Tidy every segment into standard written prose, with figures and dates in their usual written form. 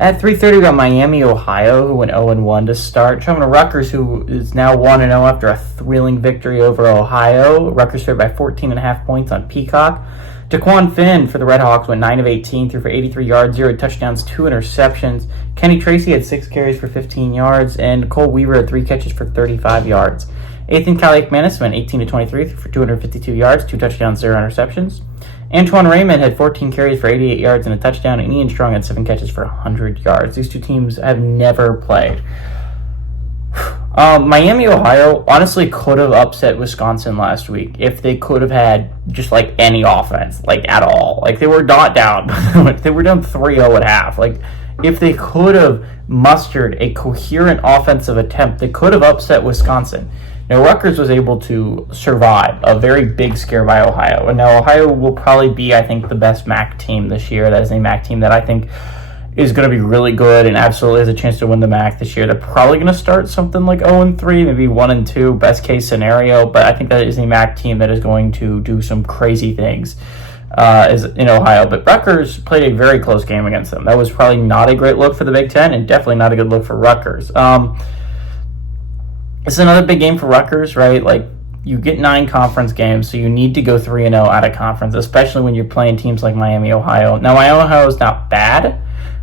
At 3:30, we got Miami, Ohio, who went 0-1 to start. Traveling to Rutgers, who is now 1-0 after a thrilling victory over Ohio. Rutgers favored by 14.5 points on Peacock. Daquan Finn for the Redhawks went 9 of 18, threw for 83 yards, 0 touchdowns, 2 interceptions. Kenny Tracy had 6 carries for 15 yards, and Cole Weaver had 3 catches for 35 yards. Ethan Kaliakmanis went 18 to 23 for 252 yards, 2 touchdowns, 0 interceptions. Antoine Raymond had 14 carries for 88 yards and a touchdown, and Ian Strong had 7 catches for 100 yards. These two teams have never played. Miami, Ohio honestly could have upset Wisconsin last week if they could have had just like any offense, like at all. Like they were not down. They were down 3-0 at half. Like if they could have mustered a coherent offensive attempt, they could have upset Wisconsin. Now, Rutgers was able to survive a very big scare by Ohio. And now Ohio will probably be, I think, the best MAC team this year. That is a MAC team that I think is going to be really good and absolutely has a chance to win the MAC this year. They're probably going to start something like 0-3, maybe 1-2, best case scenario. But I think that is a MAC team that is going to do some crazy things is in Ohio. But Rutgers played a very close game against them. That was probably not a great look for the Big Ten and definitely not a good look for Rutgers. It's another big game for Rutgers, right? Like, you get 9 conference games, so you need to go 3-0 out of conference, especially when you're playing teams like Miami, Ohio. Now, Miami, Ohio is not bad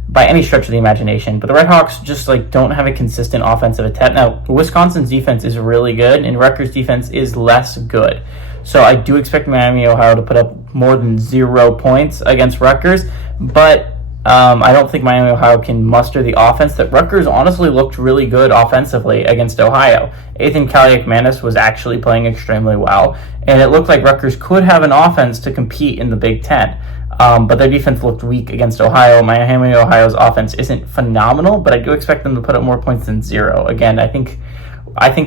by any stretch of the imagination, but the Redhawks just, like, don't have a consistent offensive attack. Now, Wisconsin's defense is really good, and Rutgers' defense is less good. So I do expect Miami, Ohio to put up more than 0 points against Rutgers, but I don't think Miami, Ohio can muster the offense that Rutgers honestly looked really good offensively against Ohio. Ethan Kaliakmanis was actually playing extremely well, and it looked like Rutgers could have an offense to compete in the Big Ten. But their defense looked weak against Ohio. Miami, Ohio's offense isn't phenomenal, but I do expect them to put up more points than 0. Again, I think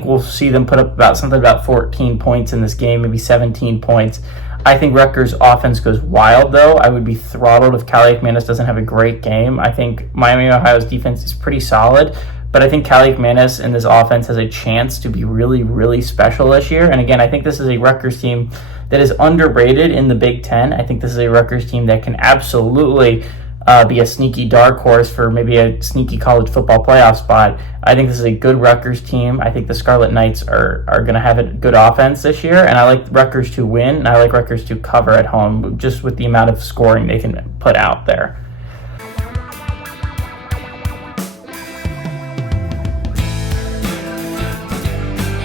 we'll see them put up about 14 points in this game, maybe 17 points. I think Rutgers' offense goes wild, though. I would be throttled if Kaliakmanis doesn't have a great game. I think Miami, Ohio's defense is pretty solid, but I think Kaliakmanis in this offense has a chance to be really, really special this year. And again, I think this is a Rutgers team that is underrated in the Big Ten. I think this is a Rutgers team that can absolutely be a sneaky dark horse for maybe a sneaky college football playoff spot. I think this is a good Rutgers team. I think the Scarlet Knights are going to have a good offense this year, and I like Rutgers to win, and I like Rutgers to cover at home just with the amount of scoring they can put out there.